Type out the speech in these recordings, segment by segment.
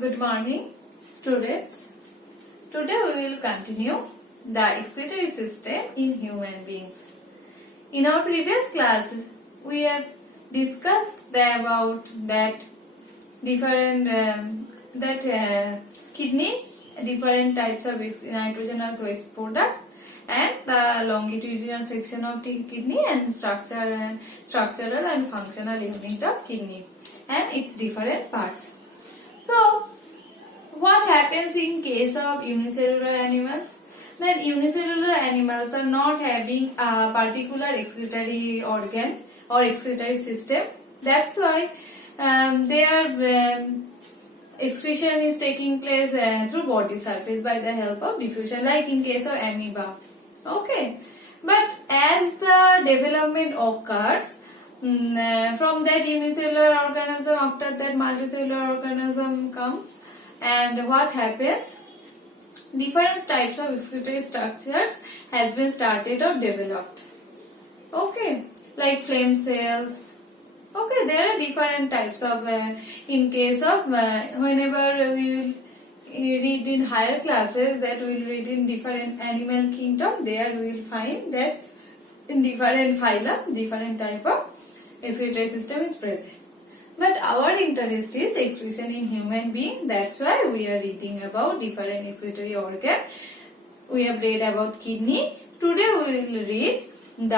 Good morning, students. Today we will continue the excretory system in human beings. In our previous class, we have discussed about that kidney, different types of nitrogenous waste products, and the longitudinal section of the kidney and structural and functional unit of kidney and its different parts. So, what happens in case of unicellular animals? That unicellular animals are not having a particular excretory organ or excretory system. That's why their excretion is taking place through body surface by the help of diffusion, like in case of amoeba. Okay, but as the development occurs from that unicellular organism, after that multicellular organism comes, and what happens? Different types of excretory structures has been started or developed. Okay, like flame cells. Okay, there are different types of, in case of, whenever we will read in higher classes, that we will read in different animal kingdom, there we will find that in different phylum, different type of excretory system is present. But our interest is excretion in human being. That's why we are reading about different excretory organ. We have read about kidney. Today we will read the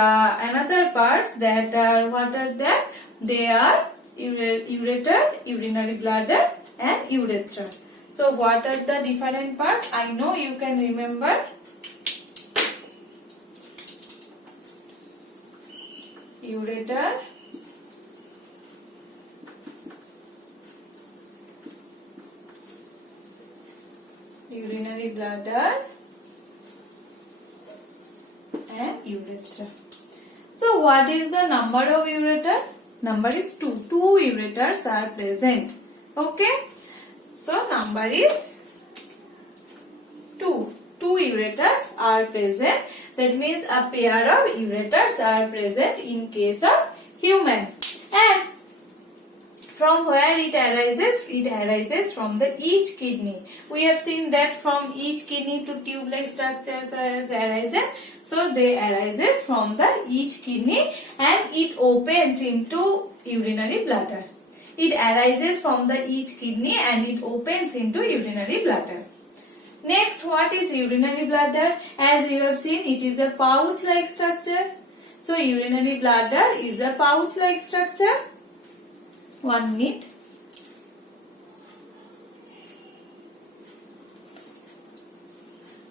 another parts that are, what are that? They are ureter, urinary bladder and urethra. So what are the different parts? I know you can remember. Ureter, urinary bladder and urethra. So what is the number of ureter? Number is 2. 2 ureters are present. Okay. So number is 2. 2 ureters are present. That means a pair of ureters are present in case of human. And from where it arises? It arises from the each kidney. We have seen that from each kidney to tube-like structures arises. So they arises from the each kidney and it opens into urinary bladder. It arises from the each kidney and it opens into urinary bladder. Next, what is urinary bladder? As you have seen, it is a pouch-like structure. So urinary bladder is a pouch-like structure. 1 minute.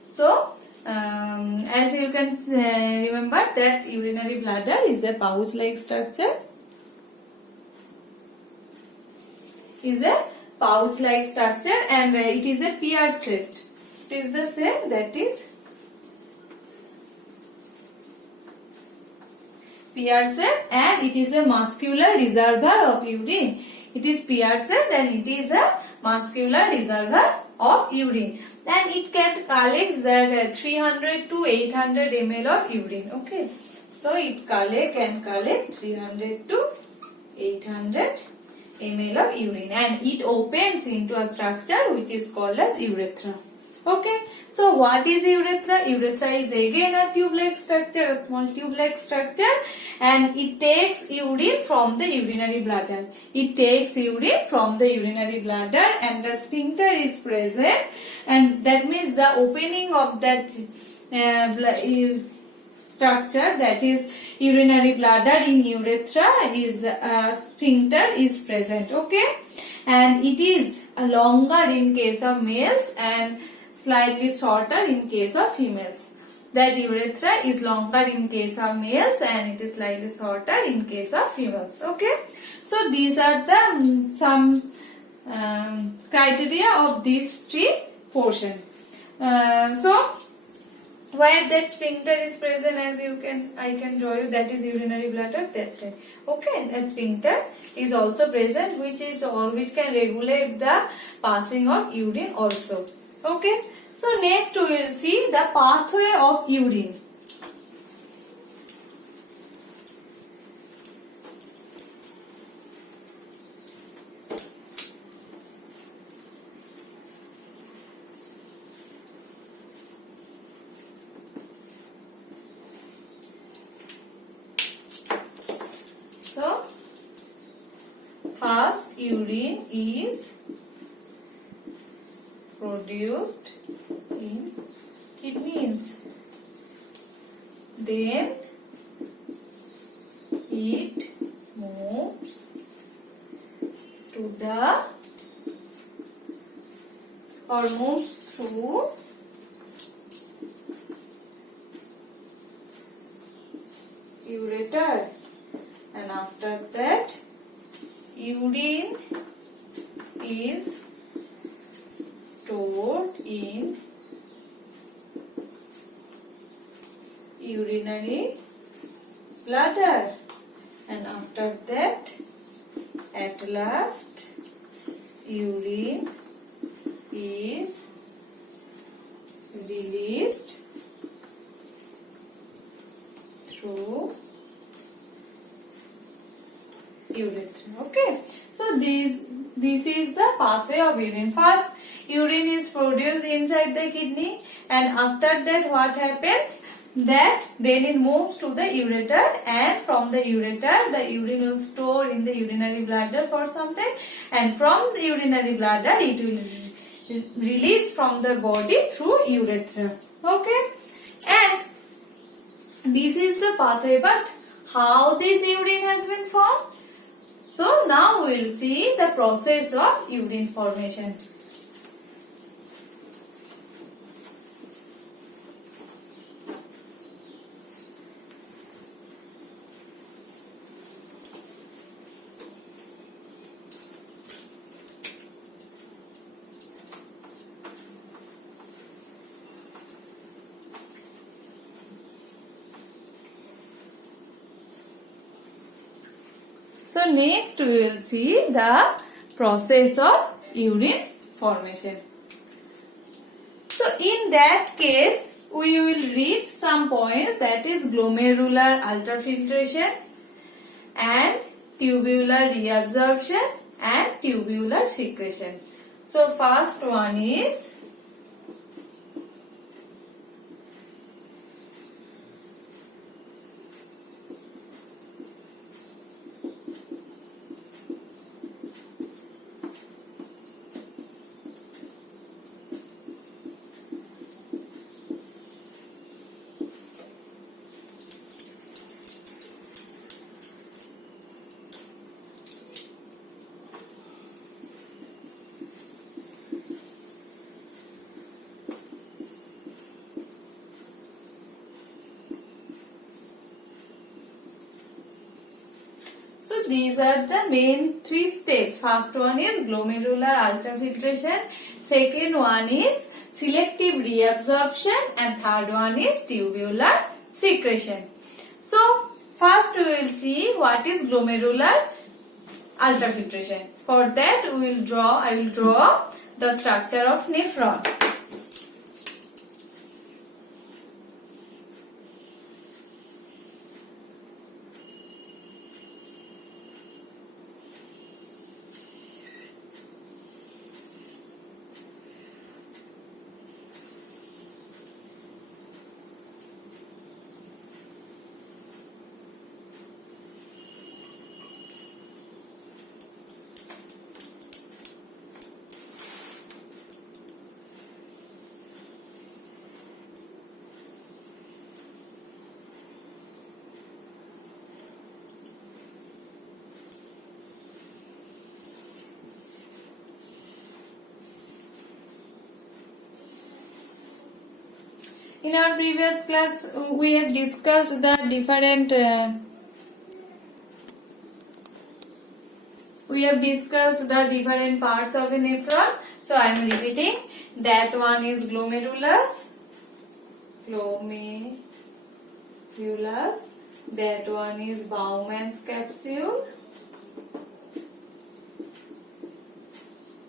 So, as you can remember that urinary bladder is a pouch-like structure. Is a pouch-like structure and it is a pear-shaped. It is the same, that is pear-shaped, and it is a muscular reservoir of urine. It is pear-shaped and it is a muscular reservoir of urine. And it can collect that 300 to 800 ml of urine. Okay. So it can collect 300 to 800 ml of urine and it opens into a structure which is called as urethra. Okay, so what is urethra? Urethra is again a tube-like structure, a small tube-like structure, and it takes urine from the urinary bladder. It takes urine from the urinary bladder and the sphincter is present, and that means the opening of that structure, that is urinary bladder in urethra, is sphincter is present. Okay, and it is longer in case of males and slightly shorter in case of females. That urethra is longer in case of males and it is slightly shorter in case of females. Okay, so these are the some criteria of these three portions. So where that sphincter is present, as I can draw you, that is urinary bladder, that way. Okay, a sphincter is also present which can regulate the passing of urine also. Okay, so next we will see the pathway of urine. first urine is produced in kidneys. Then it moves to the or moves through ureters, and after that urine is stored in urinary bladder, and after that at last urine is released through urethra. Okay, so this is the pathway of urine. First urine is produced inside the kidney, and after that what happens, that then it moves to the ureter, and from the ureter the urine will store in the urinary bladder for some time, and from the urinary bladder it will release from the body through urethra. Okay, and this is the pathway, but how this urine has been formed? So now we will see the process of urine formation. So next we will see the process of urine formation. So in that case we will read some points, that is glomerular ultrafiltration and tubular reabsorption and tubular secretion. So first one is So these are the main three steps. First one is glomerular ultrafiltration, second one is selective reabsorption, and third one is tubular secretion. So first we will see what is glomerular ultrafiltration. For that I will draw the structure of nephron. In our previous class, we have discussed the different parts of a nephron. So I am repeating. That one is glomerulus. That one is Bowman's capsule.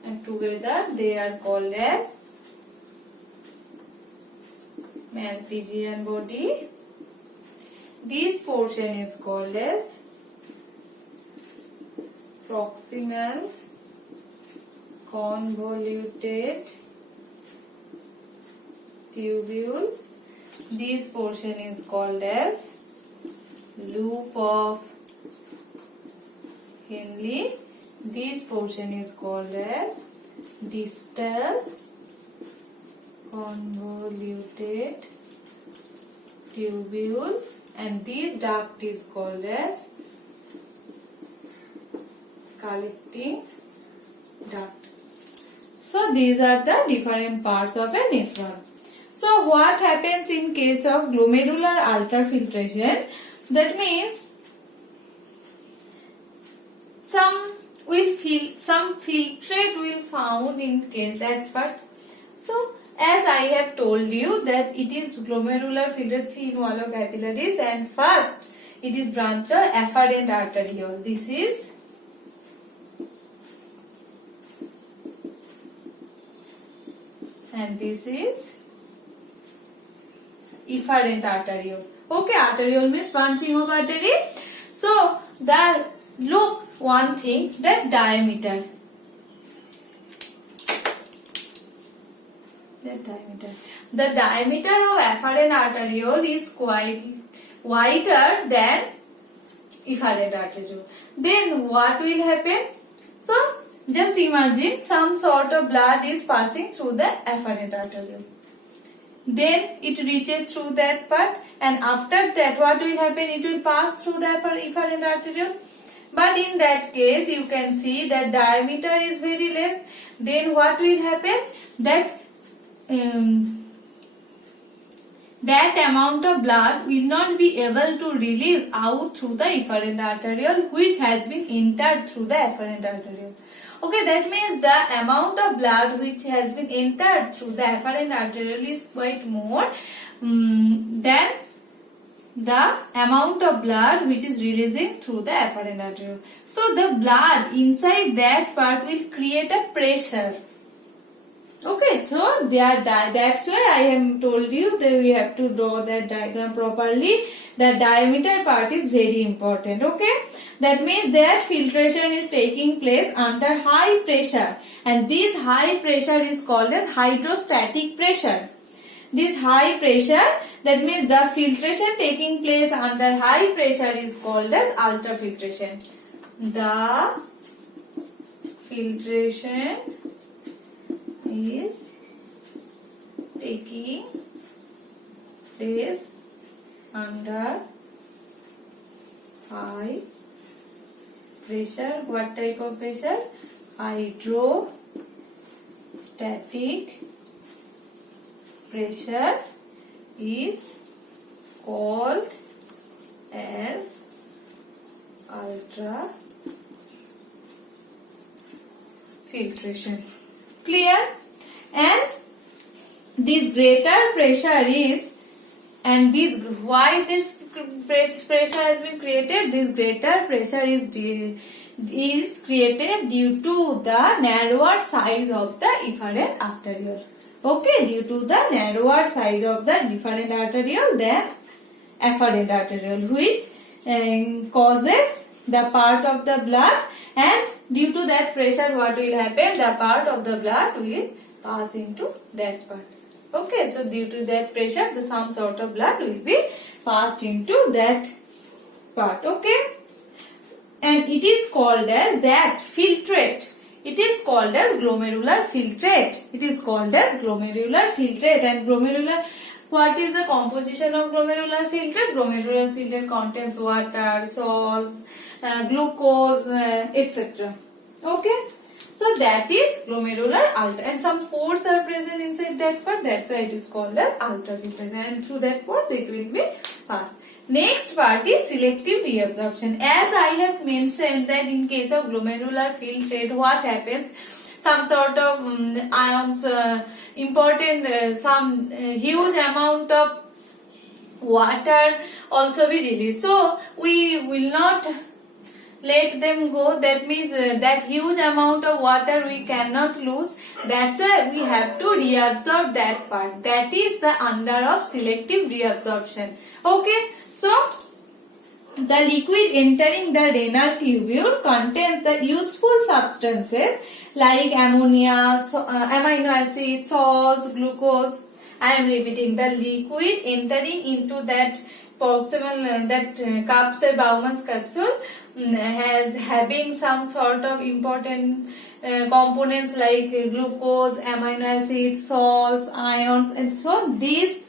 And together they are called as Malpighian body. This portion is called as proximal convoluted tubule. This portion is called as loop of Henle. This portion is called as distal convoluted tubule, and this duct is called as collecting duct. So these are the different parts of a nephron. So what happens in case of glomerular ultrafiltration? That means some filtrate will found in case that part. So as I have told you that it is glomerular filtration thin wall of capillaries, and first it is branch of afferent arteriole. This is and this is efferent arteriole. Okay, arteriole means branching of artery. So the look one thing, that diameter. The diameter of afferent arteriole is quite wider than efferent arteriole. Then what will happen? So just imagine some sort of blood is passing through the afferent arteriole. Then it reaches through that part, and after that what will happen? It will pass through the efferent arteriole. But in that case you can see that diameter is very less. Then what will happen? That amount of blood will not be able to release out through the efferent arteriole, which has been entered through the afferent arteriole. Okay, that means the amount of blood which has been entered through the afferent arteriole is quite more than the amount of blood which is releasing through the afferent arteriole. So the blood inside that part will create a pressure. Okay, so that's why I have told you that we have to draw that diagram properly. The diameter part is very important. Okay, that means that filtration is taking place under high pressure, and this high pressure is called as hydrostatic pressure. This high pressure, that means the filtration taking place under high pressure is called as ultrafiltration. The filtration is taking place under high pressure. What type of pressure? Hydrostatic pressure is called as ultrafiltration. Clear? And this greater pressure is, and this why this pressure has been created? This greater pressure is created due to the narrower size of the efferent arteriole. Okay, due to the narrower size of the efferent arteriole than afferent arteriole, which causes the part of the blood, and due to that pressure what will happen? The part of the blood will pass into that part. Okay, so due to that pressure the some sort of blood will be passed into that part. Okay, and it is called as that filtrate. It is called as glomerular filtrate. It is called as glomerular filtrate. And glomerular, what is the composition of glomerular filtrate? Glomerular filtrate contains water, salts, glucose, etc. Okay, so that is glomerular ultra, and some pores are present inside that part. That's why it is called as ultrafiltration, and through that pores it will be passed. Next part is selective reabsorption. As I have mentioned that in case of glomerular filtrate, what happens? Some sort of ions, some huge amount of water also be released. So we will not let them go. That means that huge amount of water we cannot lose. That's why we have to reabsorb that part. That is the under of selective reabsorption. Okay. So, the liquid entering the renal tubule contains the useful substances like ammonia, amino acids, salts, glucose. I am repeating, the liquid entering into that proximal, that Kapp-Bauman's capsule has having some sort of important components like glucose, amino acids, salts, ions, and so on. These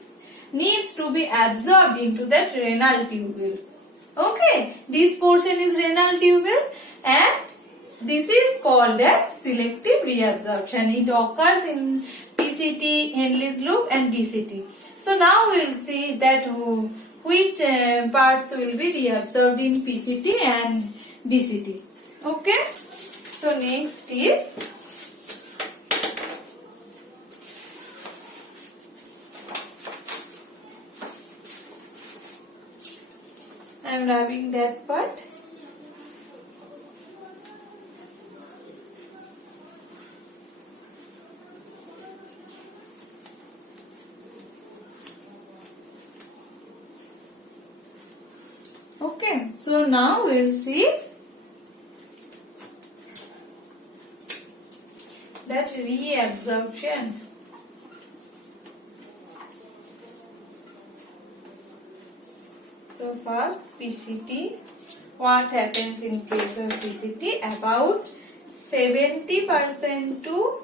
needs to be absorbed into that renal tubule. Okay, this portion is renal tubule, and this is called as selective reabsorption. It occurs in PCT, Henle's loop, and DCT. So now we will see that which parts will be reabsorbed in PCT and DCT. Okay. So next is I am wrapping that part. Okay, so now we will see that reabsorption. So first PCT, what happens in case of PCT? About 70% to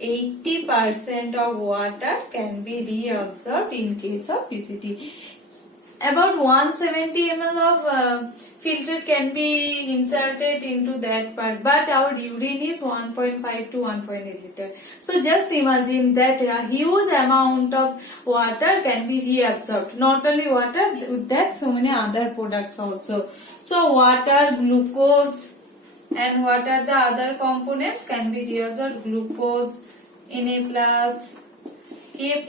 80% of water can be reabsorbed in case of PCT. About 170 ml of filter can be inserted into that part, but our urine is 1.5 to 1.8 liter. So just imagine that a huge amount of water can be reabsorbed. Not only water, with that so many other products also. So water, glucose, and what are the other components can be reabsorbed? Glucose, Na+, K+,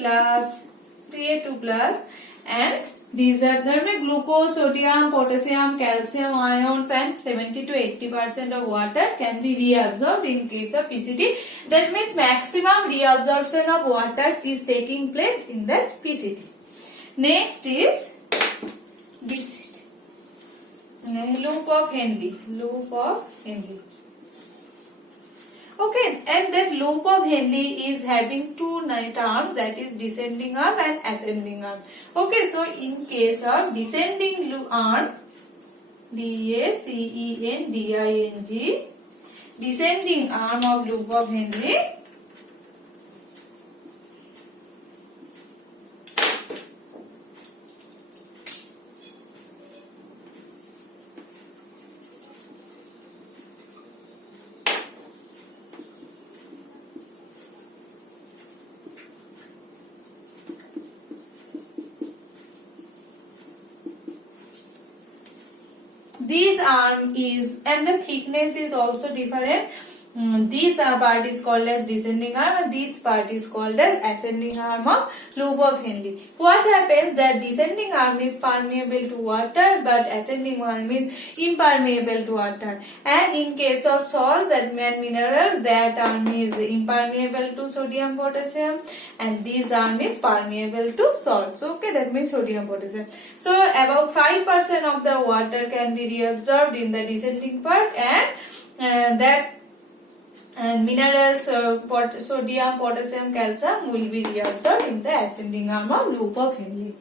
Ca2+, and these are the glucose, sodium, potassium, calcium ions, and 70 to 80% of water can be reabsorbed in case of PCT. That means maximum reabsorption of water is taking place in that PCT. Next is DCT. Loop of Henle. Loop of Henle. Okay, and that loop of Henle is having two terms, that is descending arm and ascending arm. Okay, so in case of descending arm, DACENDING, descending arm of loop of Henle, this arm is, and the thickness is also different. This part is called as descending arm and this part is called as ascending arm of loop of Henle. What happens that descending arm is permeable to water but ascending arm is impermeable to water. And in case of salts and minerals, that arm is impermeable to sodium potassium and this arm is permeable to salts. Okay, that means sodium potassium. So about 5% of the water can be reabsorbed in the descending part, and that minerals, sodium, potassium, calcium will be reabsorbed in the ascending arm of loop of Henle.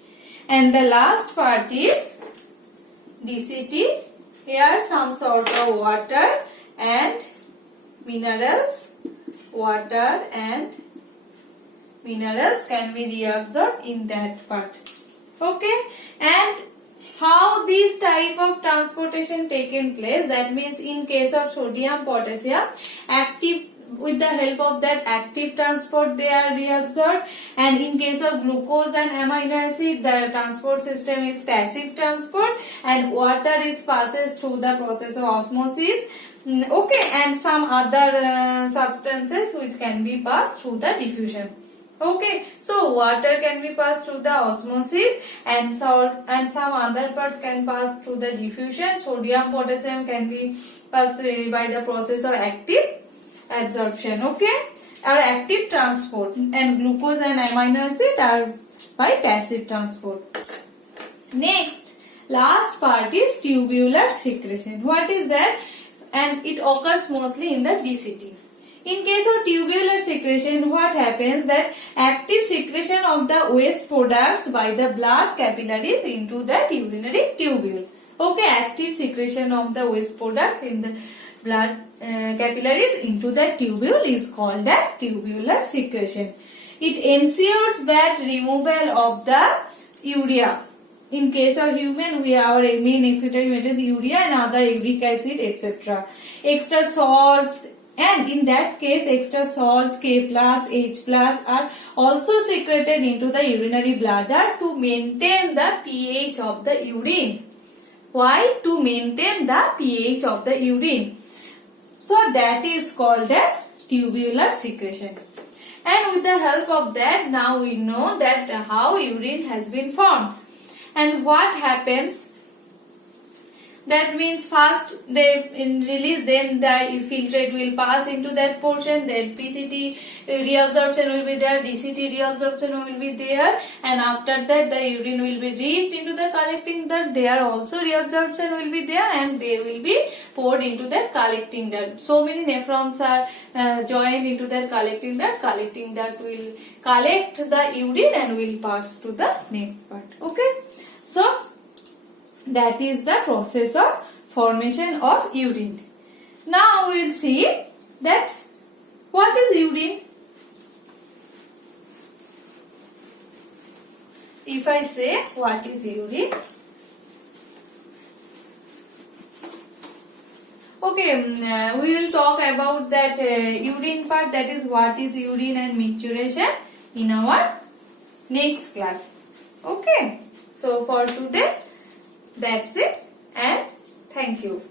And the last part is DCT. Here some sort of water and minerals, water and minerals can be reabsorbed in that part. Okay, and how this type of transportation taken place, that means in case of sodium, potassium, active, with the help of that active transport they are reabsorbed, and in case of glucose and amino acid the transport system is passive transport and water is passes through the process of osmosis. Okay, and some other substances which can be passed through the diffusion. Okay, so water can be passed through the osmosis and salt and some other parts can pass through the diffusion. Sodium, potassium can be passed by the process of active absorption. Okay, or active transport, and glucose and amino acid are by passive transport. Next, last part is tubular secretion. What is that? And it occurs mostly in the DCT. In case of tubular secretion, what happens that active secretion of the waste products by the blood capillaries into the urinary tubule. Okay, active secretion of the waste products in the blood capillaries into the tubule is called as tubular secretion. It ensures that removal of the urea. In case of human, our main excretory matter is urea and other uric acid, etc. Extra salts, and in that case extra salts K+, H+ are also secreted into the urinary bladder to maintain the pH of the urine. Why? To maintain the pH of the urine. So that is called as tubular secretion. And with the help of that, now we know that how urine has been formed. And what happens? That means first they release, then the filtrate will pass into that portion, then PCT reabsorption will be there, DCT reabsorption will be there, and after that the urine will be reached into the collecting duct. There also reabsorption will be there, and they will be poured into that collecting duct. So many nephrons are joined into that collecting duct. Collecting duct will collect the urine and will pass to the next part. Okay, so that is the process of formation of urine. Now we will see that what is urine. If I say what is urine, okay, we will talk about that urine part, that is what is urine and micturition in our next class. Okay, so for today that's it, and thank you.